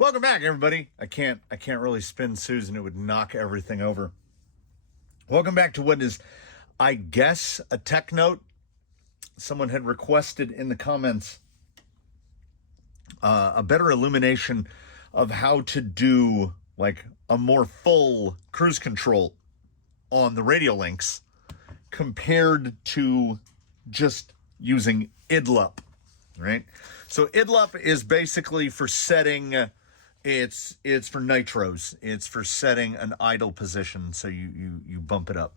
Welcome back, everybody. I can't really spin Susan. It would knock everything over. Welcome back to what is, I guess, a tech note. Someone had requested in the comments a better illumination of how to do like a more full cruise control on the radio links compared to just using idlup, right? So idlup is basically for setting. It's for nitros. It's for setting an idle position, so you bump it up.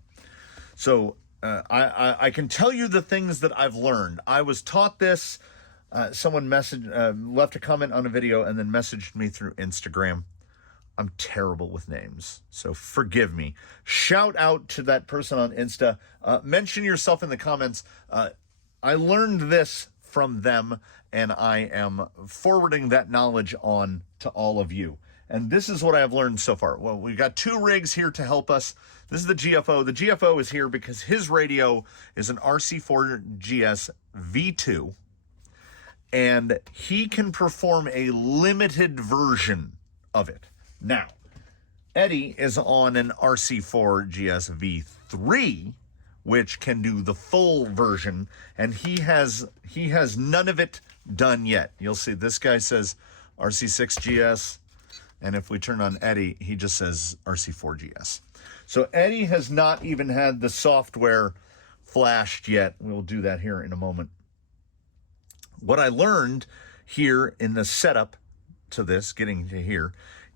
So I can tell you the things that I've learned. I was taught this. Someone left a comment on a video and then messaged me through Instagram. I'm terrible with names, so forgive me. Shout out to that person on Insta. Mention yourself in the comments. I learned this from them, and I am forwarding that knowledge on to all of you. And this is what I have learned so far. Well, we've got two rigs here to help us. This is the GFO. The GFO is here because his radio is an RC4GS V2, and he can perform a limited version of it. Now, Eddie is on an RC4GS V3, which can do the full version, and he has none of it done yet. You'll see this guy says RC6GS, and if we turn on Eddie, he just says RC4GS. So Eddie has not even had the software flashed yet. We'll do that here in a moment. What I learned here in the setup to this, getting to here,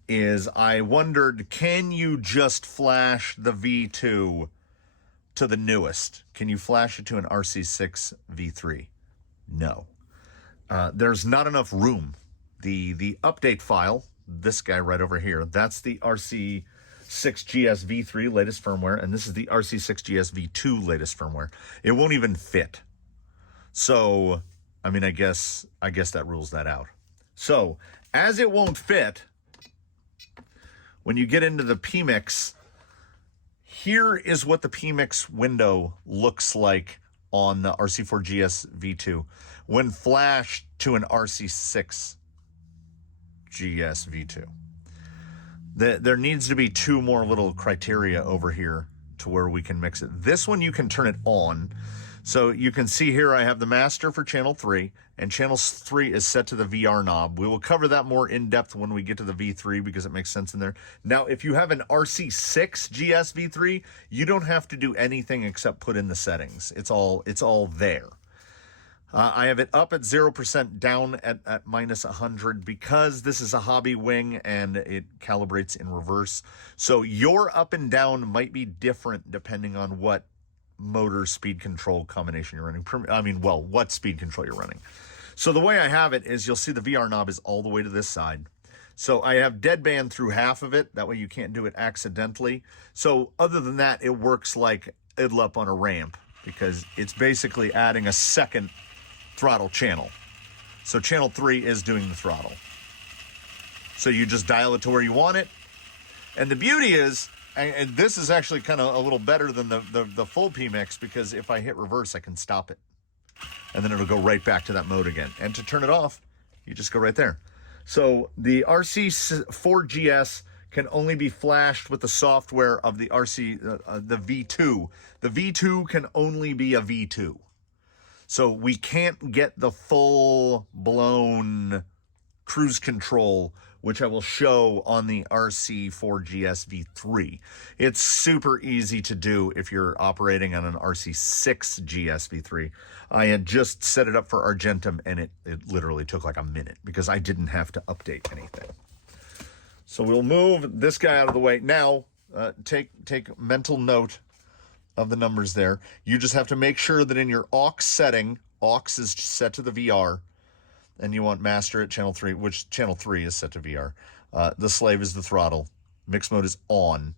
is I wondered, can you just flash the V2 to the newest? Can you flash it to an RC6 V3? No. There's not enough room. The update file, this guy right over here, that's the RC6GS V3 latest firmware, and this is the RC6GS V2 latest firmware. It won't even fit. So, I mean, I guess that rules that out. So, as it won't fit, when you get into the Pmix, here is what the Pmix window looks like on the RC4GS V2 when flashed to an RC6GS V2. There needs to be two more little criteria over here to where we can mix it. This one you can turn it on. So you can see here I have the master for channel 3, and channel 3 is set to the VR knob. We will cover that more in depth when we get to the V3 because it makes sense in there. Now, if you have an RC6GS V3, you don't have to do anything except put in the settings. It's all there. I have it up at 0%, down at minus 100 because this is a hobby wing and it calibrates in reverse. So your up and down might be different depending on what motor speed control combination you're running. I mean, well, what speed control you're running. So the way I have it is you'll see the VR knob is all the way to this side. So I have deadband through half of it. That way you can't do it accidentally. So other than that, it works like idlup on a ramp because it's basically adding a second throttle channel. So channel 3 is doing the throttle. So you just dial it to where you want it. And the beauty is, and this is actually kind of a little better than the full Pmix because if I hit reverse, I can stop it. And then it'll go right back to that mode again. And to turn it off, you just go right there. So the RC4GS can only be flashed with the software of the the V2. The V2 can only be a V2. So we can't get the full-blown cruise control, which I will show on the RC4GS V3. It's super easy to do if you're operating on an RC6GS V3. I had just set it up for Argentum, and it literally took like a minute because I didn't have to update anything. So we'll move this guy out of the way. Now, take mental note of the numbers there. You just have to make sure that in your aux setting, aux is set to the VR, and you want master at channel 3, which channel 3 is set to VR. The slave is the throttle. Mix mode is on.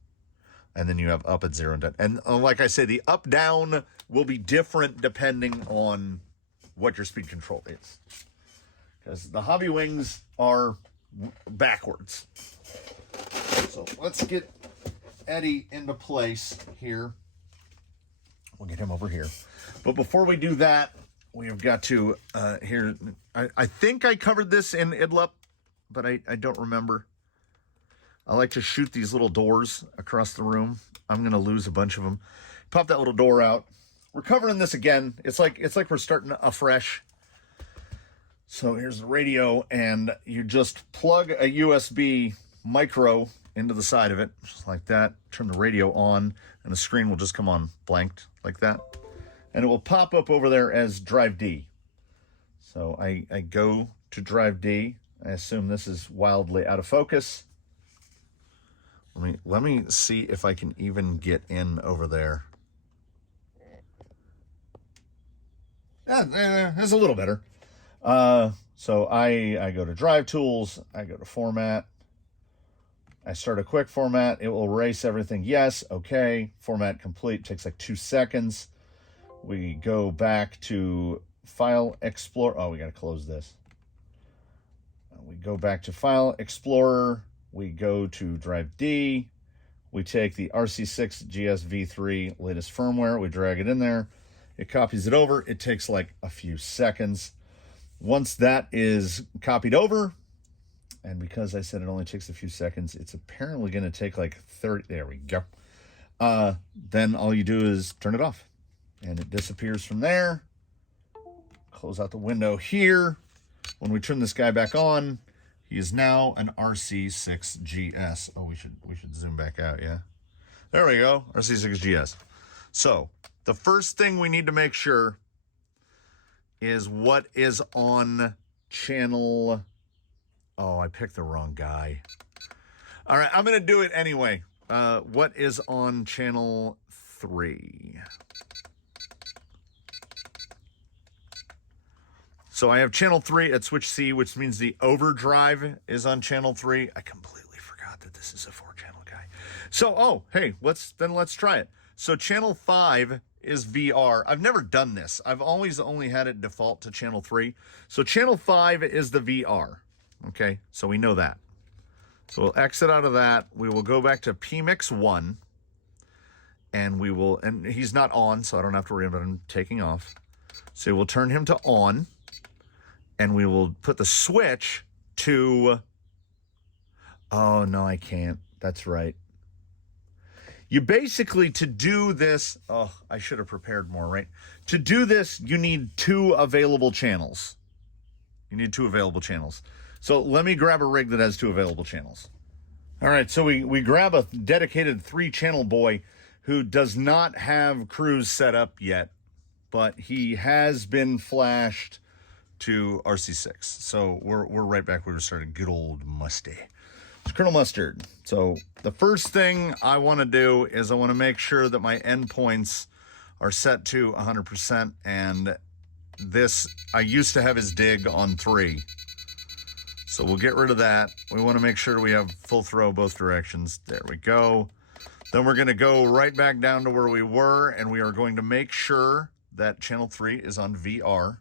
And then you have up at 0 and down. And like I say, the up-down will be different depending on what your speed control is. Because the hobby wings are backwards. So let's get Eddie into place here. We'll get him over here. But before we do that, we have got to, here, I think I covered this in idlup. but I don't remember. I like to shoot these little doors across the room. I'm going to lose a bunch of them. Pop that little door out. We're covering this again. It's like we're starting afresh. So here's the radio, and you just plug a USB micro into the side of it, just like that. Turn the radio on, and the screen will just come on blanked like that. And it will pop up over there as drive D. So I go to drive D. I assume this is wildly out of focus. Let me see if I can even get in over there. Yeah, that's a little better. So I go to Drive Tools. I go to Format. I start a quick format. It will erase everything. Yes, okay. Format complete. Takes like 2 seconds. We go back to File Explorer. Oh, we got to close this. We go back to File Explorer. We go to Drive D. We take the RC4GS V3 latest firmware. We drag it in there. It copies it over. It takes like a few seconds. Once that is copied over, and because I said it only takes a few seconds, it's apparently going to take like 30. There we go. Then all you do is turn it off, and it disappears from there. Close out the window here. When we turn this guy back on, he is now an RC4GS. Oh, we should zoom back out, yeah. There we go, RC4GS. So the first thing we need to make sure is what is on channel. Oh, I picked the wrong guy. All right, I'm going to do it anyway. What is on channel 3? So I have channel 3 at switch C, which means the overdrive is on channel 3. I completely forgot that this is a 4-channel guy. So, oh, hey, let's try it. So channel 5 is VR. I've never done this. I've always only had it default to channel 3. So channel 5 is the VR. Okay, so we know that. So we'll exit out of that. We will go back to PMIX01, and we will, and he's not on, so I don't have to worry about him taking off. So we'll turn him to on, and we will put the switch to, oh no, I can't. That's right. You basically, to do this, oh, I should have prepared more, right? To do this, you need 2 available channels. You need 2 available channels. So let me grab a rig that has 2 available channels. All right, so we grab a dedicated 3-channel boy who does not have cruise set up yet, but he has been flashed to RC6. So we're right back where we started. Good old Musty. It's Colonel Mustard. So the first thing I want to do is I want to make sure that my endpoints are set to 100%. And this, I used to have his dig on 3. So we'll get rid of that. We want to make sure we have full throw both directions. There we go. Then we're going to go right back down to where we were, and we are going to make sure that channel 3 is on VR,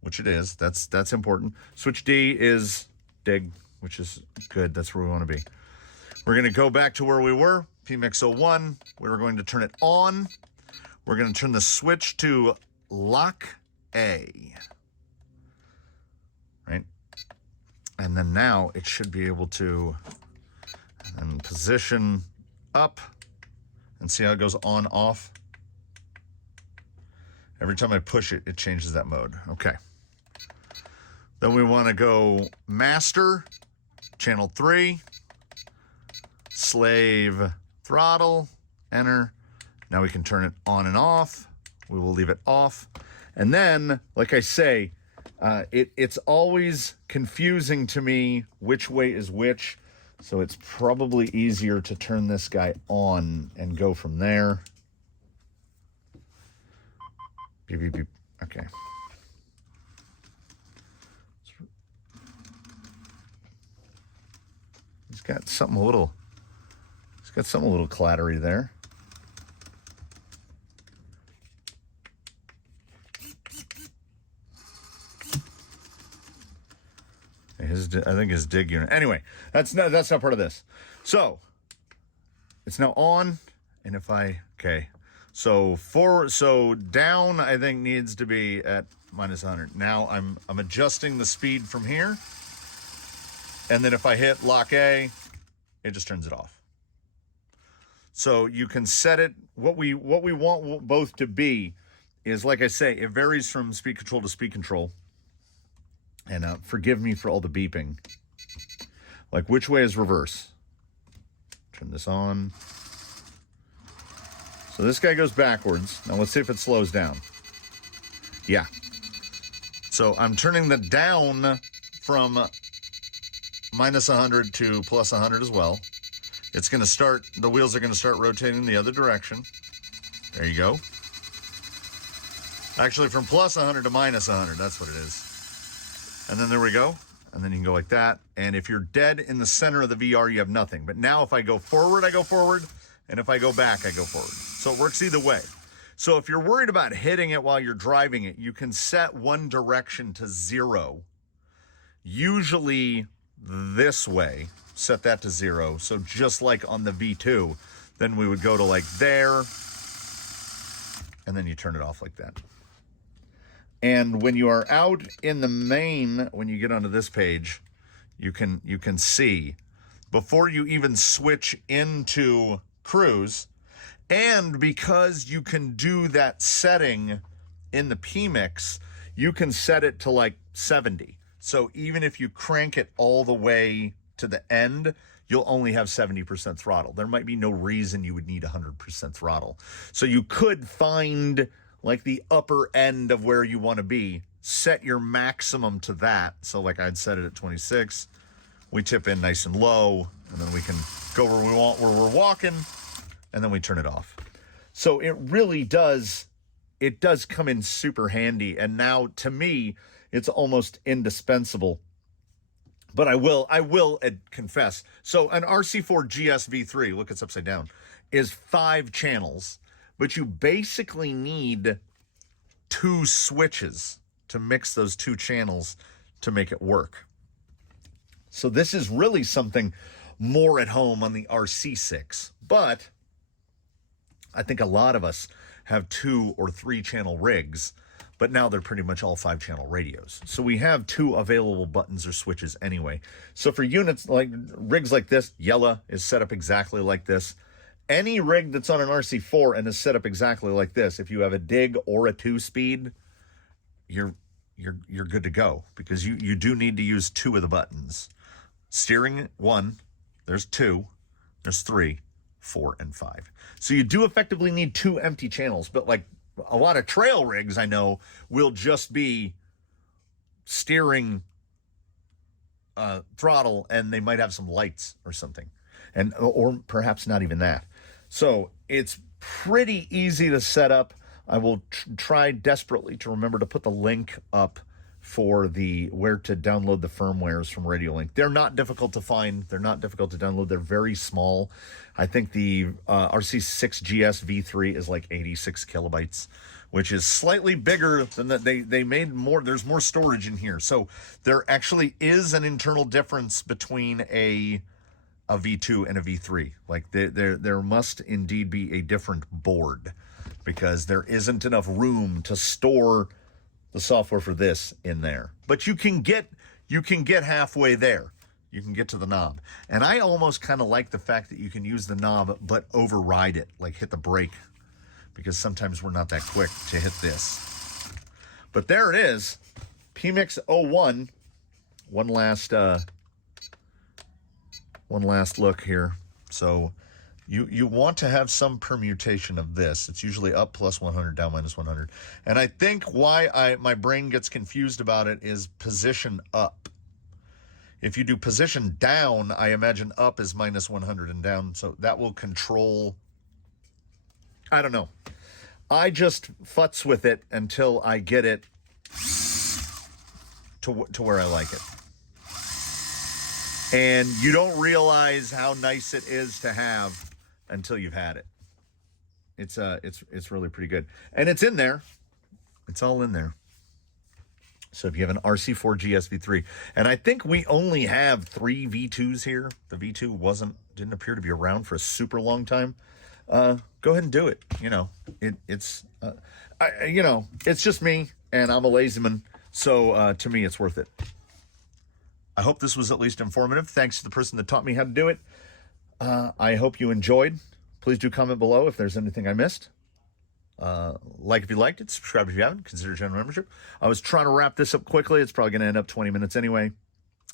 which it is. That's important. Switch D is dig, which is good. That's where we want to be. We're going to go back to where we were, PMIX01. We're going to turn it on. We're going to turn the switch to lock A. Right? And then now it should be able to and position up and see how it goes on, off. Every time I push it, it changes that mode. Okay. Then we want to go master, channel 3, slave throttle, enter. Now we can turn it on and off. We will leave it off. And then, like I say, it's always confusing to me which way is which. So it's probably easier to turn this guy on and go from there. Beep, beep, beep. Okay. He's got something a little clattery there. I think his dig unit. Anyway, that's not part of this. So it's now on, and if okay, so down I think needs to be at -100. Now I'm adjusting the speed from here. And then if I hit lock A, it just turns it off. So you can set it, what we want both to be is, like I say, it varies from speed control to speed control. And forgive me for all the beeping. Like, which way is reverse? Turn this on. So this guy goes backwards. Now let's see if it slows down. Yeah. So I'm turning the down from minus 100 to plus 100 as well. It's going to start, the wheels are going to start rotating the other direction. There you go. Actually, from plus 100 to minus 100, that's what it is. And then there we go. And then you can go like that. And if you're dead in the center of the VR, you have nothing. But now if I go forward, I go forward. And if I go back, I go forward. So it works either way. So if you're worried about hitting it while you're driving it, you can set one direction to 0. Usually this way, set that to 0. So just like on the V2, then we would go to like there, and then you turn it off like that. And when you are out in the main, when you get onto this page, you can see before you even switch into cruise, and because you can do that setting in the Pmix, you can set it to like 70. So even if you crank it all the way to the end, you'll only have 70% throttle. There might be no reason you would need 100% throttle. So you could find like the upper end of where you want to be, set your maximum to that. So like I'd set it at 26. We tip in nice and low, and then we can go where we want, where we're walking, and then we turn it off. So it really does, it does come in super handy. And now to me, it's almost indispensable. But I will confess. So an RC4GS V3, look, it's upside down, is 5 channels, but you basically need 2 switches to mix those 2 channels to make it work. So this is really something more at home on the RC6, but I think a lot of us have 2 or 3 channel rigs, but now they're pretty much all 5 channel radios. So we have 2 available buttons or switches anyway. So for units like rigs like this, Yella is set up exactly like this. Any rig that's on an RC4 and is set up exactly like this, if you have a dig or a 2-speed, you're good to go, because you do need to use 2 of the buttons. Steering 1, there's 2, there's 3, 4, and 5. So you do effectively need 2 empty channels, but like a lot of trail rigs I know will just be steering, throttle, and they might have some lights or something, and or perhaps not even that. So it's pretty easy to set up. I will try desperately to remember to put the link up for the where to download the firmwares from Radiolink. They're not difficult to find. They're not difficult to download. They're very small. I think the RC4GS V3 is like 86 kilobytes, which is slightly bigger than that. They made more. There's more storage in here. So there actually is an internal difference between a V2 and a V3. Like there must indeed be a different board, because there isn't enough room to store the software for this in there. But you can get halfway there. You can get to the knob. And I almost kind of like the fact that you can use the knob but override it, like hit the brake, because sometimes we're not that quick to hit this. But there it is, PMIX01. One last look here. So you want to have some permutation of this. It's usually up plus 100, down minus 100. And I think why my brain gets confused about it is position up. If you do position down, I imagine up is minus 100 and down. So that will control, I don't know. I just futz with it until I get it to where I like it. And you don't realize how nice it is to have until you've had it. It's really pretty good. And it's in there. It's all in there. So if you have an RC4GS V3, and I think we only have 3 V2s here. The V2 didn't appear to be around for a super long time. Go ahead and do it. You know, it's just me, and I'm a lazy man. So to me, it's worth it. I hope this was at least informative. Thanks to the person that taught me how to do it. I hope you enjoyed. Please do comment below if there's anything I missed. Like if you liked it, subscribe if you haven't, consider general membership. I was trying to wrap this up quickly. It's probably going to end up 20 minutes anyway.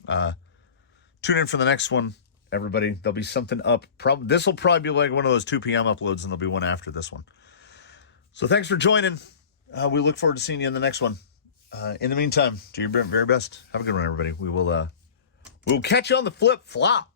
Tune in for the next one, everybody. There'll be something up. This will probably be like one of those 2 p.m. uploads, and there'll be one after this one. So thanks for joining. We look forward to seeing you in the next one. In the meantime, do your very best. Have a good one, everybody. We'll catch you on the flip flop.